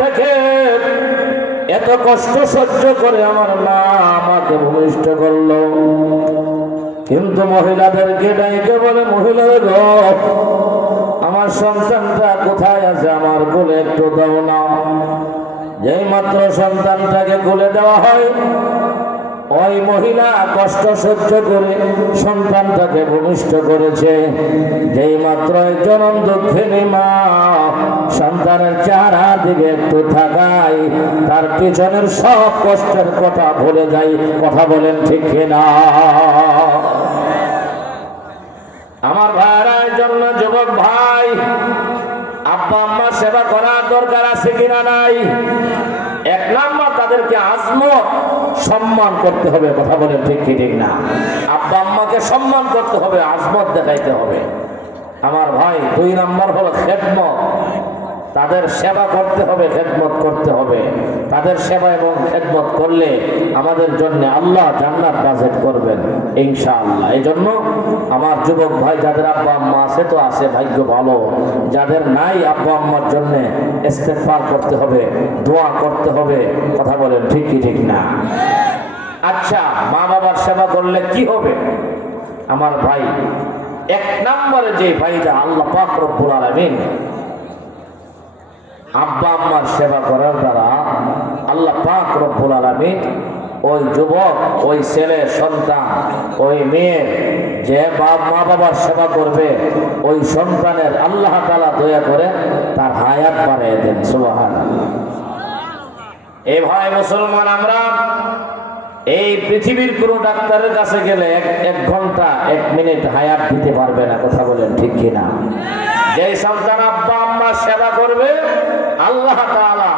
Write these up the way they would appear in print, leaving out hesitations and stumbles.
থেকে এত কষ্ট সহ্য করে আমার মা আমাকে ভূমিষ্ঠ করলো, কিন্তু মহিলাদেরকে ডাইকে বলে, মহিলাদের গো, আমার সন্তানটা কোথায় আছে, আমার কোলে একটু দাও না। যেই মাত্র সন্তানটাকে কোলে দেওয়া হয়, ওই মহিলা কষ্ট সহ্য করে সন্তানটাকে ভূমিষ্ঠ করেছে। যেই মাত্র জনম দুঃখিনী মা সন্তানের চেহারার দিকে একটু থাকায় তার পিছনের সব কষ্টের কথা ভুলে যায়। কথা বলেন ঠিক কিনা? আমার ভাইয়ের জন্য যুবক ভাই, আব্বা আম্মার সেবা করার দরকার আছে কিনা নাই? এক নাম্বার তাদেরকে আজমত সম্মান করতে হবে। কথা বলেন ঠিক কি ঠিক না? আব্বা আম্মাকে সম্মান করতে হবে, আজমত দেখাইতে হবে। আমার ভাই, দুই নাম্বার হলো খেদমত। তাদের সেবা করতে হবে, খেদমত করতে হবে। তাদের সেবা এবং খেদমত করলে আমাদের জন্য আল্লাহ জান্নাত বাজেট করবেন ইনশাআল্লাহ। এই জন্য আমার যুবক ভাই, যাদের আব্বা আম্মা আছে তো আছে, ভাগ্য ভালো। যাদের নাই, আব্বা আম্মার জন্য ইস্তেগফার করতে হবে, দোয়া করতে হবে। কথা বলেন ঠিক কি ঠিক না? আচ্ছা, মা বাবার সেবা করলে কি হবে? আমার ভাই, এক নম্বরে যে ফায়দা, আল্লাহ পাক রব্বুল আলামিন আব্বা আম্মার সেবা করার দ্বারা আল্লাহ পাক রব্বুল আলামিন ওই যুবক, ওই ছেলে সন্তান, ওই মেয়ের যে মা বাবার সেবা করবে, ওই সন্তানের আল্লাহ তাআলা দয়া করে তার হায়াত বাড়িয়ে দেন। সুবহানাল্লাহ। এই ভাই মুসলমান, আমরা এই পৃথিবীর কোন ডাক্তারের কাছে গেলে এক ঘন্টা 1 মিনিট হায়াত দিতে পারবে না। কথা বলেন ঠিক কিনা? যে সন্তান আব্বা আম্মার সেবা করবে, আল্লাহ তাআলা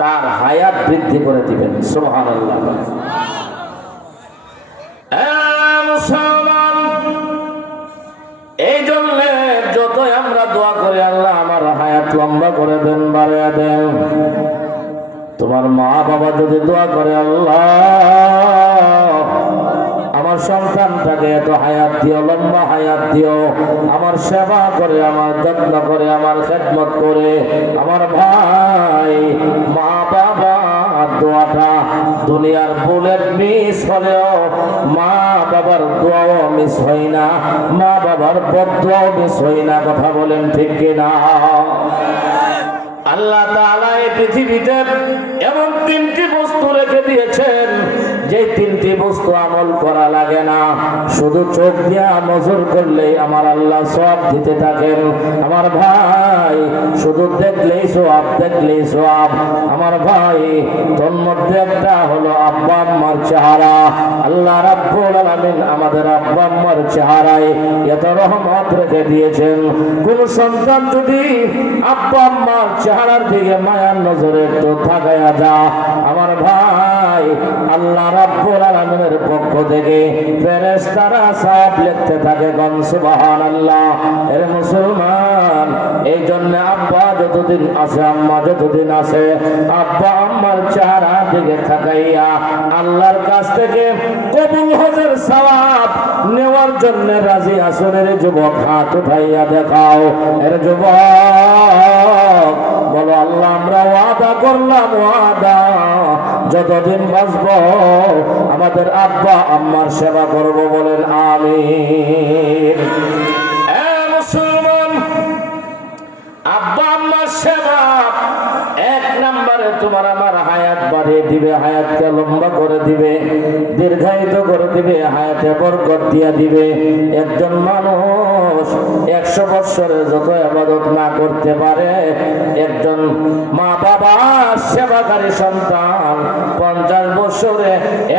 তার হায়াত বৃদ্ধি করে দিবেন। সুবহানাল্লাহ। মুসলমান, এই জন্য যতই আমরা দোয়া করি, আল্লাহ আমার হায়াত লম্বা করে দেন, বাড়িয়ে দেন। তোমার মা বাবা যদি দোয়া করে, আল্লাহ আমার সন্তানটাকে এত হায়াত দিও, লম্বা হায়াত দিও, আমার সেবা করে, আমার যত্ন করে, আমার খেদমত করে। আমার ভাই, মা বাবা দোয়াটা দুনিয়ার বুলেট মিস হলেও মা বাবার দোয়াও মিস হয় না, মা বাবার বদদোয়াও মিস হয় না। কথা বলেন ঠিক কিনা? আল্লাহ তাআলা এই পৃথিবীতে এমন 3টি বস্তু রেখে দিয়েছেন, যে 3টি বস্তু আমল করা লাগে না, শুধু চোখ দিয়া নজর করলেই আমার আল্লাহ সওয়াব দিতে থাকেন। আমার ভাই, শুধু দেখলেই সওয়াব, দেখলেই সওয়াব। আমার ভাই, তোর মধ্যে একটা হলো আব্বা আম্মার চেহারা। আল্লাহ রাব্বুল আলামিন আমাদের আব্বা আম্মার চেহারায় এত রহমত রেখে দিয়েছেন। কোন সন্তান যদি আব্বা আম্মার চেহারার দিকে মায়ার নজরে একটু তাকায়া যা, আমার ভাই, আল্লাহ রাব্বুল আলামিনের পক্ষ থেকে ফেরেশতারা সওয়াব লিখতে থাকে। কোন সুবহানাল্লাহ। এর মুসলমান, এই জন্য আব্বা যতদিন আছে, আম্মা যতদিন আছে, আব্বা আম্মার চেহারা দিকে তাকাইয়া আল্লাহর কাছ থেকে কবুল হজের সওয়াব নেওয়ার জন্য রাজি আছেন? এর যুবক হাত উঠাইয়া দেখাও। এর যুবক বলো, আল্লাহ আমরা ওয়াদা করলাম, ওয়াদা, যতদিন বাঁচব আমাদের আব্বা আম্মার সেবা করব। বলেন আমিন। মুসলমান, আব্বা আম্মার সেবা এক নম্বরে তোমার আমার হায়াত বাড়িয়ে দিবে, হায়াতকে লম্বা করে দিবে, দীর্ঘায়িত করে দিবে, হায়াতে বরকত দিয়ে দিবে। একজন মানুষ 100 বছরে যত ইবাদত না করতে পারে, একজন মা বাবার সেবাকারী সন্তান 50 বছরে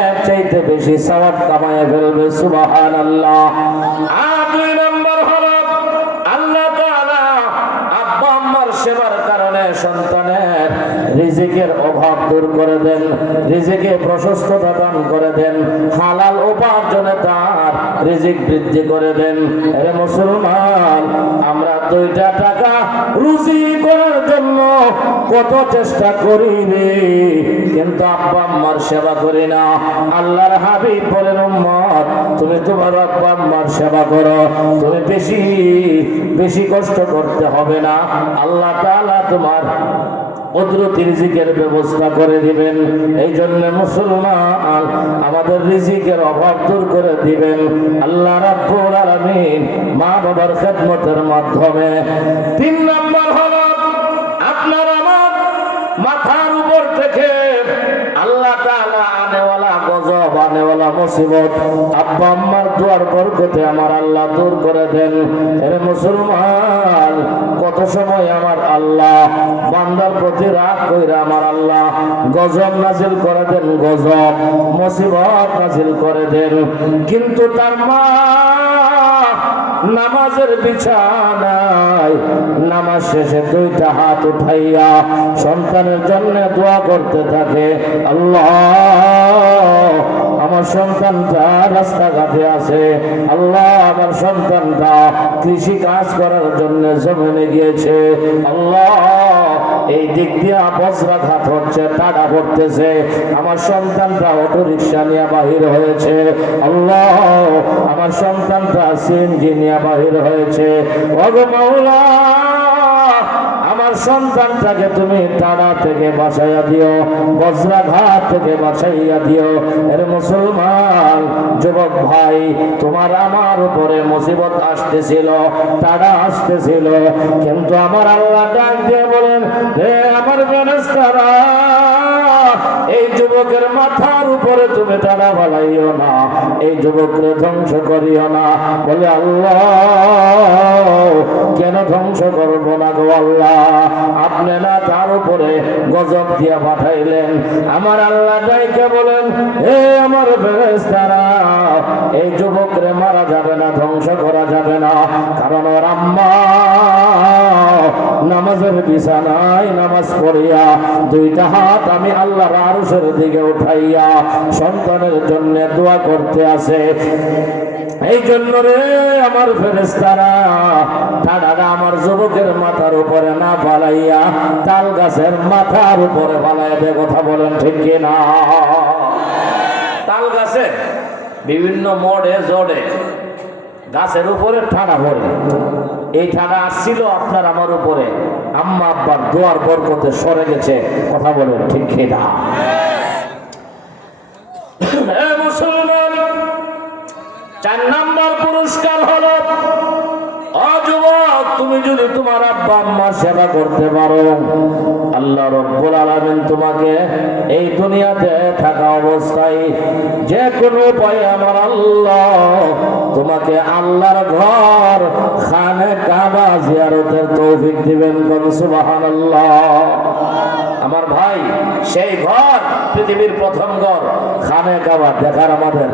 এর চাইতে বেশি সওয়াব কামায় ফেলবে। সুবহানাল্লাহ। আর 2 নম্বর হলো আল্লাহ তাআলা আব্বা আম্মার সেবার কারণে সন্তানের রিজিকের অভাব দূর করে দেন, রিজিকে প্রশস্ততা দান করে দেন, হালাল উপার্জনে তার রিজিক বৃদ্ধি করে দেন। আরে মুসলমান, আমরা 2টা টাকা রুজি করার জন্য কত চেষ্টা করি রে, কিন্তু আব্বা আম্মার সেবা করি না। আল্লাহর হাবিব বলেন, উম্মত, তুমি তোমার আব্বা আম্মার সেবা করো, তুমি বেশি বেশি কষ্ট করতে হবে না। আল্লাহ তাআলা তোমার কুদরতি রিজিকের ব্যবস্থা করে দিবেন। এই জন্য মুসলমান আমাদের রিজিকের অভাব দূর করে দিবেন আল্লাহ রাব্বুল আলামিন মা বাবার খেদমতের মাধ্যমে। 3 নাম্বার হলো আপনার আমার মাথার উপর থেকে আল্লাহ তাআলা আনেওয়ালা গজব, আনেওয়ালা মুসিবত আব্বা আম্মার দুয়ার বরকতে আমার আল্লাহ দূর করে দেন। এর মুসলমান কত সময় আমার আল্লাহ বান্দার প্রতি রাগ কইরা আমার আল্লাহ গজব নাজিল করে দেন, গজব মুসিবত নাজিল করে দেন, কিন্তু তার মা নামাজের বিছানায় নামাজ শেষে 2টা হাত উঠাইয়া সন্তানের জন্য দোয়া করতে থাকে, আল্লাহ আমার সন্তানটা রাস্তাঘাটে আছে, আল্লাহ আমার সন্তানটা কৃষি কাজ করার জন্য জমিনে গিয়েছে, আল্লাহ এই দিক দিয়ে বজ্রাঘাত হচ্ছে, টাটা পড়তেছে, আমার সন্তানটা অটো রিক্সা নিয়ে বাহির হয়েছে, আল্লাহ আমার সন্তানটা সিএনজি নিয়ে বাহির হয়েছে, ওগো মাওলা আমার সন্তানটাকে তুমি টানা থেকে বাঁচাইয়া দিও, বজ্রাঘাত থেকে বাঁচাইয়া দিও। এর মুসলমান যুবক ভাই, তোমার আমার উপরে মুসিবত আসতেছিল, টানা আসতেছিল, কিন্তু আমার আল্লাহ ডাক দিয়ে বলেন, হে আমার ফেরেশতারা, এই যুবকের মাথার উপরে তুমি টানা ফালাইও না, এই যুবককে ধ্বংস করিও না। বলে আল্লাহ কেন ধ্বংস করবো না গো আল্লাহ, আপনি না তার উপরে গজব দিয়া পাঠাইলেন। আমার আল্লাহ ডাইকে বলেন, হে আমার ফেরেশতারা, এই যুবকরে মারা যাবে না, ধ্বংস করা যাবে না, কারণ ওর আম্মা নামাজের বিছানায় নামাজ পড়িয়া 2টা হাত আমি আল্লাহর আরশের দিকে উঠাইয়া সন্তানের জন্য দোয়া করতে আছে। এই জন্য রে আমার ফেরেশতারা, টাডাটা আমার যুবকের মাথার উপরে না ফালাইয়া তাল গাছের মাথার উপরে ফালাইয়া দে। কথা বলেন ঠিক কিনা? তাল গাছে বিভিন্ন মোড়ে জোড়ে গাছের উপরে ঠাড়া পড়ে, এই ঠাড়া আসছিল আপনার আমার উপরে, আম্মা আব্বার দোয়ার বরকতে সরে গেছে। কথা বলেন ঠিক কিনা? মুসলমান 4 নাম্বার পুরস্কার হলো, যুবক তুমি যদি তোমার আব্বা আম্মার সেবা করতে পারো, আল্লাহ রাব্বুল আলামিন তোমাকে এই দুনিয়াতে থাকা অবস্থায় যে কোনো উপায়ে আমার আল্লাহ তোমাকে আল্লাহর ঘর খানে কাবা জিয়ারতের তৌফিক দিবেন। কোন সুবহানাল্লাহ। আমার ভাই, সেই ঘর পৃথিবীর প্রথম ঘর খানে কাবা দেখার আমাদের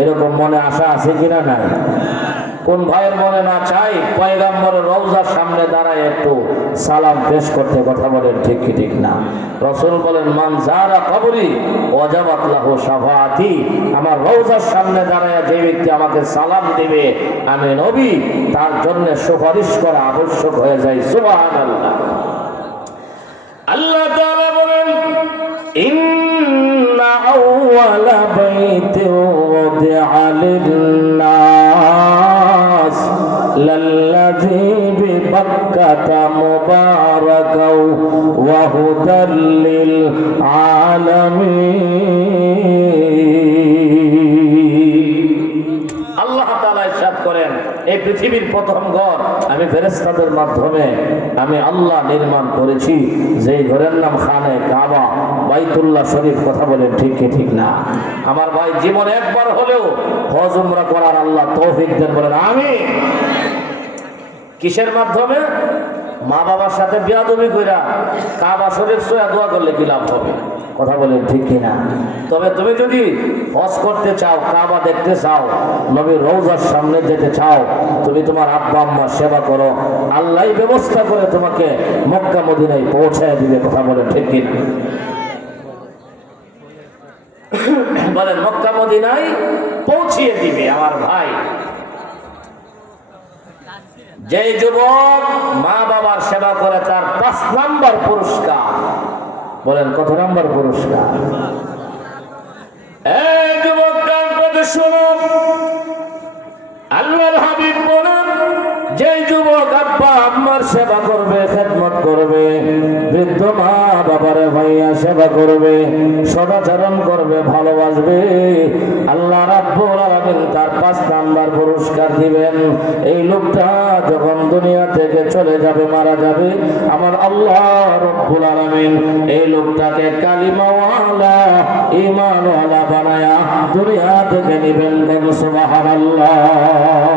এরকম মনে আশা আছে কিনা? নাই। কোন ভাইয়ের মনে না চাই পয়গম্বরের রওজার সামনে দাঁড়ায় একটু সালাম পেশ করতে? কথা বলেন ঠিক কি ঠিক না? রাসূল বলেন, মান যারা কবরি ওয়াজাবাত লাহু শাফাআতি, আমার রওজার সামনে দাঁড়ায় যে ব্যক্তি আমাকে সালাম দিবে, আমি নবী তার জন্য সুপারিশ করা আবশ্যক হয়ে যায়। সুবহানাল্লাহ। আল্লাহ তাআলা বলেন, ইন্না আউওয়ালা বাইতিন ওয়াদি'a লিন-নাস লাল্লাযী বিবাক্কাতা মুবারাকাও ওয়া হুদাল লিল আলামিন। আল্লাহ তাআলা ইরশাদ করেন, এই পৃথিবীর প্রথম ঘর আমি ফেরেশতাদের মাধ্যমে আমি আল্লাহ নির্মাণ করেছি, যে ঘরের নাম খানে কাবা, বাইতুল্লাহ শরীফ। কথা বলেন ঠিক কি ঠিক না? আমার ভাই, জীবনে একবার হলেও হজ উমরা করার আল্লাহ তৌফিক দেন। বলেন আমিন। কিসের মাধ্যমে? মা বাবার সাথে বিয়াদবি কইরা কাবা শরীফ ছুঁয়া দোয়া করলে কি লাভ হবে? কথা বলেন ঠিক কিনা? তবে তুমি যদি হজ করতে চাও, কাবা দেখতে চাও, নবীর রওজার সামনে যেতে চাও, তুমি তোমার আব্বা আম্মার সেবা করো, আল্লাহই ব্যবস্থা করে তোমাকে মক্কা মদিনায় পৌঁছায় দিবে। কথা বলেন ঠিক কিনা? বলেন মক্কা মদিনায় পৌঁছিয়ে দিবে। আমার ভাই, যে যুবক মা বাবার সেবা করে তার 5 নাম্বার পুরস্কার। বলেন কত নাম্বার পুরস্কার? এই যুবক কান পেতে শোনো, আল্লাহর হাবিব বলেন, যে যুবক আব্বা আম্মার সেবা করবে, খেদমত করবে, বৃদ্ধ মা করবে, সদাচরণ করবে, ভালোবাসবে, আল্লাহ রাব্বুল আলামিন তার 5 নাম্বার পুরস্কার দিবেন। এই লোকটা যখন দুনিয়া থেকে চলে যাবে, মারা যাবে, আমার আল্লাহ রাব্বুল আলামিন এই লোকটাকে কালিমাওয়ালা, ঈমানওয়ালা বানায়া দুনিয়া থেকে নিবেন। সুবহানাল্লাহ।